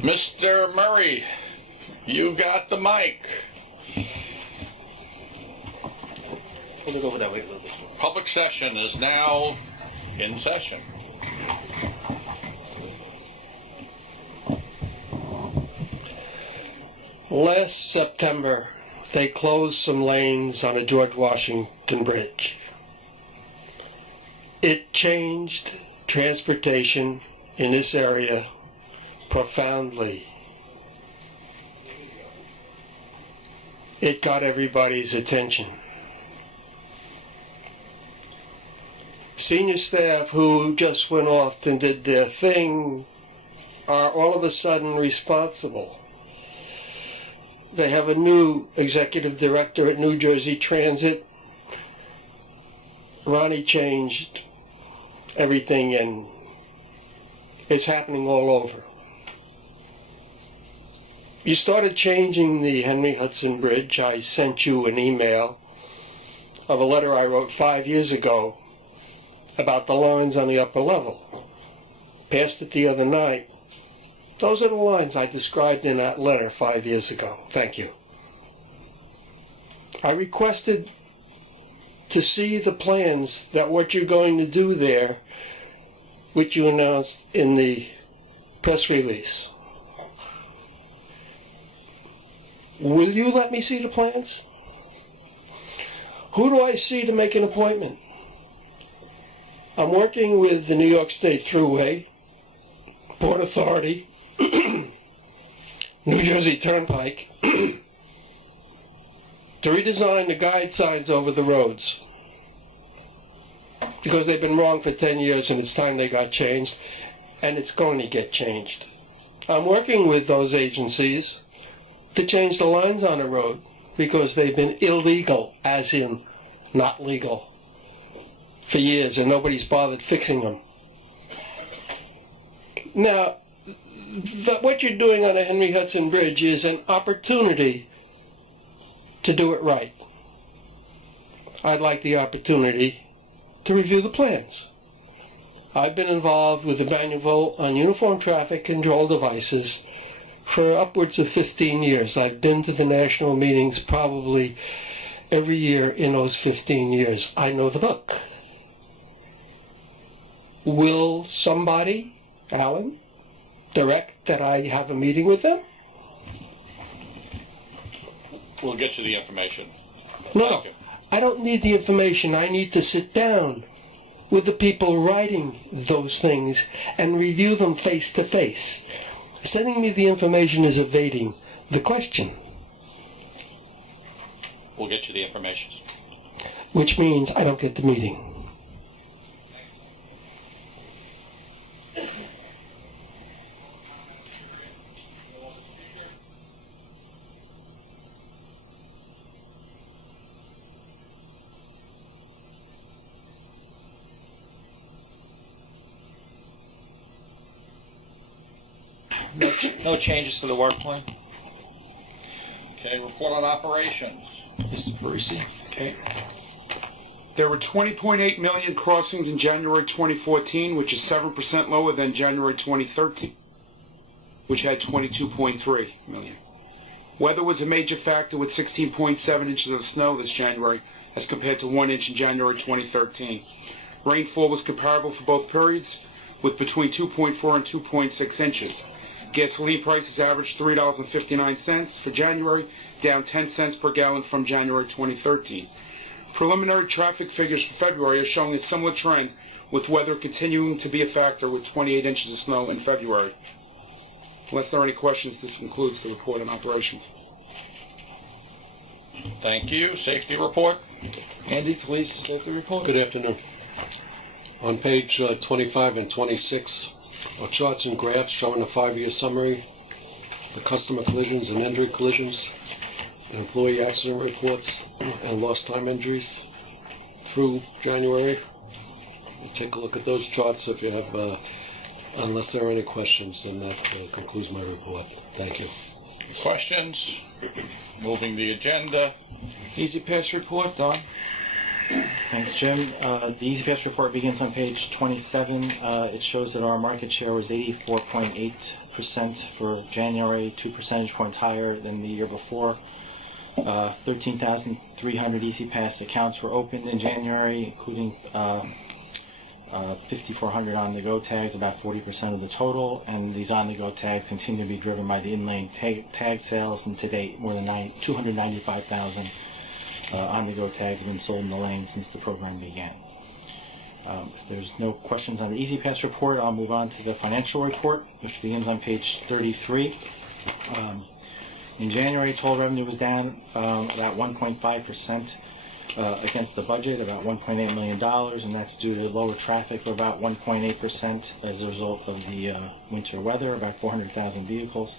Mr. Murray, you got the mic. Let me go over that way a little bit. Public session is now in session. Last September, they closed some lanes on the George Washington Bridge. It changed transportation in this area profoundly. It got everybody's attention. Senior staff who just went off and did their thing are all of a sudden responsible. They have a new executive director at New Jersey Transit. Ronnie changed everything, and it's happening all over. You started changing the Henry Hudson Bridge. I sent you an email of a letter I wrote 5 years ago about the lines on the upper level. Passed it the other night. Those are the lines I described in that letter 5 years ago. Thank you. I requested to see the plans that what you're going to do there, which you announced in the press release. Will you let me see the plans? Who do I see to make an appointment? I'm working with the New York State Thruway, Port Authority, New Jersey Turnpike, to redesign the guide signs over the roads. Because they've been wrong for 10 years and it's time they got changed, and it's going to get changed. I'm working with those agencies to change the lines on the road because they've been illegal, as in not legal, for years, and nobody's bothered fixing them. Now, what you're doing on the Henry Hudson Bridge is an opportunity to do it right. I'd like the opportunity to review the plans. I've been involved with the manual on uniform traffic control devices for upwards of 15 years. I've been to the national meetings probably every year in those 15 years. I know the book. Will somebody, Alan, direct that I have a meeting with them? We'll get you the information. No, I don't need the information. I need to sit down with the people writing those things and review them face to face. Sending me the information is evading the question. We'll get you the information. Which means I don't get the meeting. No changes to the work plan. Okay, report on operations. This is Parisi. Okay. There were 20.8 million crossings in January 2014, which is 7% lower than January 2013, which had 22.3 million. Weather was a major factor with 16.7 inches of snow this January as compared to 1 inch in January 2013. Rainfall was comparable for both periods with between 2.4 and 2.6 inches. Gasoline prices averaged $3.59 for January, down 10 cents per gallon from January 2013. Preliminary traffic figures for February are showing a similar trend, with weather continuing to be a factor with 28 inches of snow in February. Unless there are any questions, this concludes the report on operations. Thank you. Safety report. Andy, please, safety report. Good afternoon. On page 25 and 26 are charts and graphs showing a 5-year summary, the customer collisions and injury collisions, employee accident reports, and lost time injuries through January. We'll take a look at those charts if you have, unless there are any questions, then that concludes my report. Thank you. Questions? Moving the agenda. Easy Pass report, Don. Thanks, Jim. The Easy Pass report begins on page 27. It shows that our market share was 84.8% for January, 2 percentage points higher than the year before. 13,300 Easy Pass accounts were opened in January, including 5,400 on-the-go tags, about 40% of the total. And these on-the-go tags continue to be driven by the in-lane tag sales, and to date, more than 295,000 on-the-go tags have been sold in the lane since the program began. If there's no questions on the Easy Pass report, I'll move on to the financial report, which begins on page 33. In January, total revenue was down about 1.5% against the budget, about $1.8 million, and that's due to lower traffic of about 1.8% as a result of the winter weather, about 400,000 vehicles.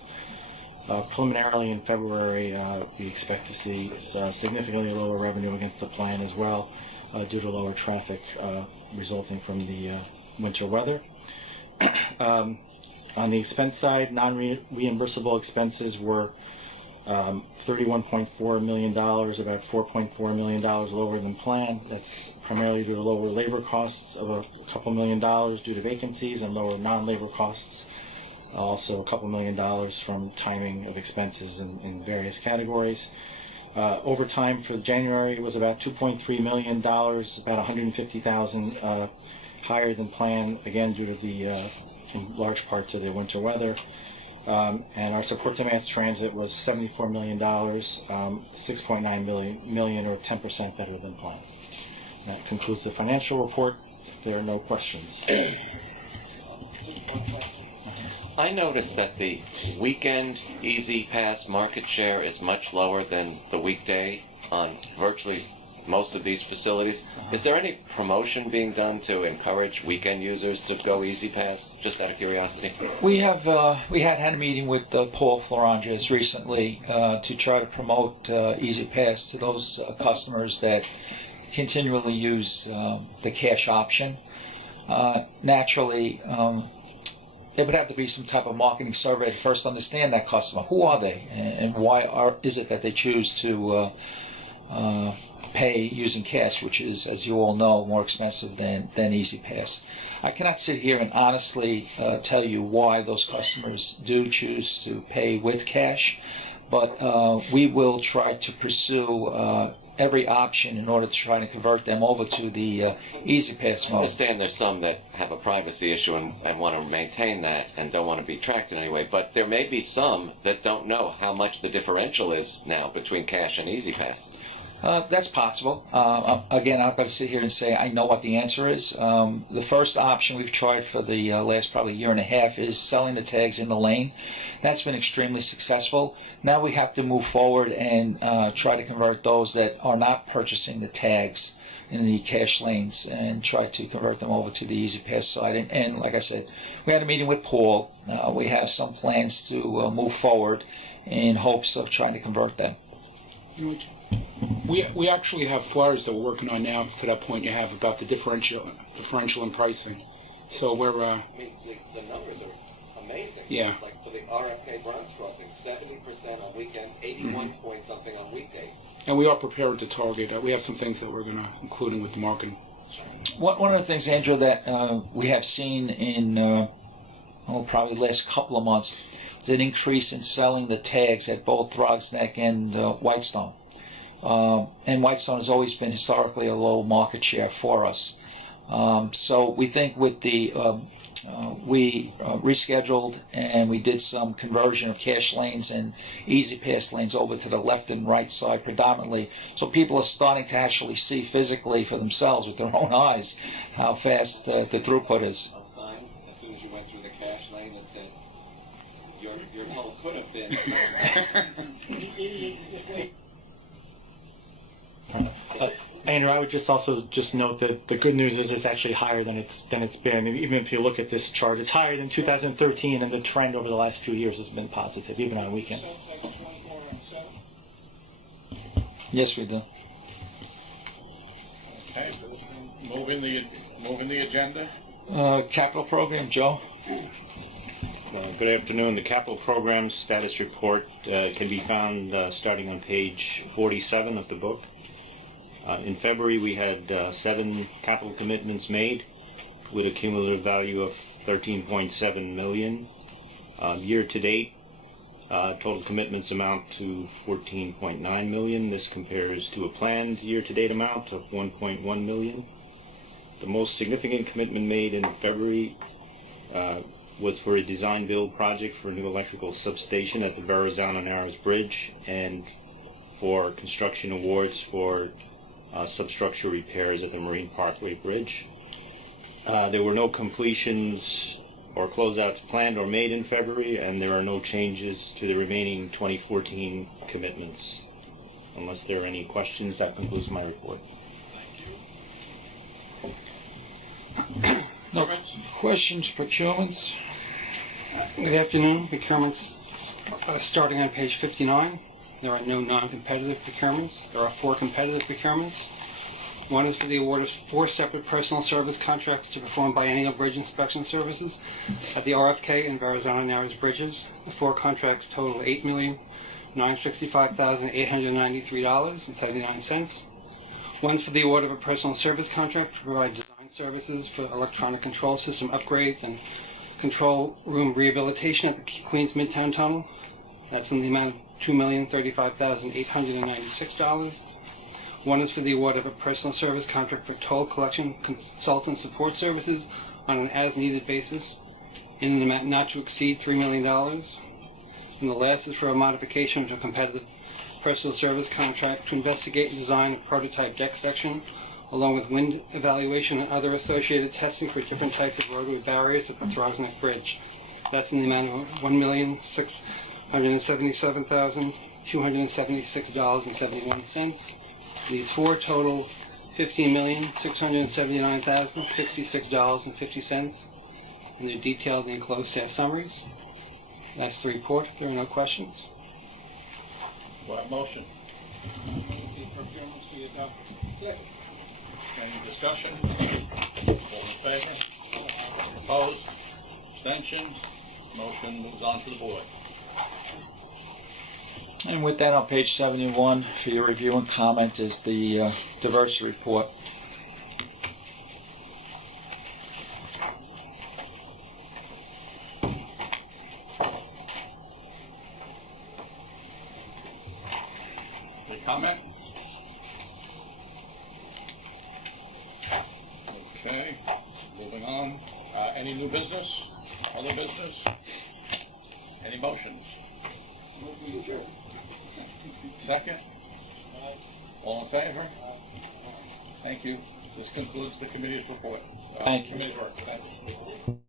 Preliminarily in February, we expect to see significantly lower revenue against the plan as well, due to lower traffic resulting from the winter weather. On the expense side, non-reimbursable expenses were $31.4 million, about $4.4 million lower than planned. That's primarily due to lower labor costs of a couple $1 million due to vacancies and lower non-labor costs. Also a couple $1 million from timing of expenses in various categories. Overtime for January was about $2.3 million, about 150,000 higher than planned, again due to the in large part to the winter weather. And our support to mass transit was $74 million, 6.9 million or 10% better than planned. That concludes the financial report. There are no questions. I noticed that the weekend Easy Pass market share is much lower than the weekday on virtually most of these facilities. Is there any promotion being done to encourage weekend users to go Easy Pass? Just out of curiosity. We had a meeting with Paul Florandres recently to try to promote Easy Pass to those customers that continually use the cash option. Naturally, there would have to be some type of marketing survey to first understand that customer. Who are they, and why is it that they choose to pay using cash, which is, as you all know, more expensive than Easy Pass. I cannot sit here and honestly tell you why those customers do choose to pay with cash, but we will try to pursue every option in order to try to convert them over to the Easy Pass mode. I understand there's some that have a privacy issue and want to maintain that and don't want to be tracked in any way, but there may be some that don't know how much the differential is now between cash and Easy Pass. That's possible. Again, I'm not going to sit here and say I know what the answer is. The first option we've tried for the last probably year and a half is selling the tags in the lane. That's been extremely successful. Now we have to move forward and try to convert those that are not purchasing the tags in the cash lanes and try to convert them over to the Easy Pass side. And like I said, we had a meeting with Paul. We have some plans to move forward in hopes of trying to convert them. We actually have flyers that we're working on now. To that point, you have about the differential in pricing. So we're. I mean, the numbers are amazing. Yeah. Like for the RFK Bronx crossing, 70% on weekends, 81 point something on weekdays. And we are prepared to target. We have some things that we're going to including with the marketing. One of the things, Andrew, that we have seen in probably the last couple of months is an increase in selling the tags at both Throgs Neck and Whitestone. And Whitestone has always been historically a low market share for us. So we think with the we rescheduled and we did some conversion of cash lanes and Easy Pass lanes over to the left and right side predominantly. So people are starting to actually see physically for themselves with their own eyes how fast the throughput is. A sign as soon as you went through the cash lane that said your total could have been. Andrew, I would just also note that the good news is it's actually higher than it's been. Even if you look at this chart, it's higher than 2013, and the trend over the last few years has been positive, even on weekends. Yes, we do. Okay, moving the agenda. Capital program, Joe. Good afternoon. The capital program status report can be found starting on page 47 of the book. In February, we had 7 capital commitments made with a cumulative value of $13.7 million. Year to date, total commitments amount to $14.9 million. This compares to a planned year-to-date amount of $1.1 million. The most significant commitment made in February was for a design-build project for a new electrical substation at the Verrazano Narrows Bridge and for construction awards for substructure repairs at the Marine Parkway Bridge. There were no completions or closeouts planned or made in February, and there are no changes to the remaining 2014 commitments. Unless there are any questions, that concludes my report. No questions, procurements? Good afternoon. Procurements starting on page 59. There are no non-competitive procurements. There are 4 competitive procurements. One is for the award of 4 separate personal service contracts to perform biennial bridge inspection services at the RFK and Verrazano Narrows bridges. The 4 contracts total $8,965,893.79. One's for the award of a personal service contract to provide design services for electronic control system upgrades and control room rehabilitation at the Queens Midtown Tunnel. That's in the amount of $2,035,896. One is for the award of a personal service contract for toll collection consultant support services on an as-needed basis in an amount not to exceed $3 million. And the last is for a modification of a competitive personal service contract to investigate and design a prototype deck section, along with wind evaluation and other associated testing for different types of roadway barriers at the Throgneck Bridge. That's in the amount of $1,677,276.71. These 4 total $15,679,066.50, and they're detailed in enclosed staff summaries. That's the report. If there are no questions. Do I have a motion? Any discussion? All in favor? Opposed? Abstentions? Motion moves on to the board. And with that, on page 71, for your review and comment, is the diversity report. Any comment? Okay, moving on. Any new business? Other business? Any motions? Second? All in favor? Thank you. This concludes the committee's report. Thank you. Committee's work. Thank you.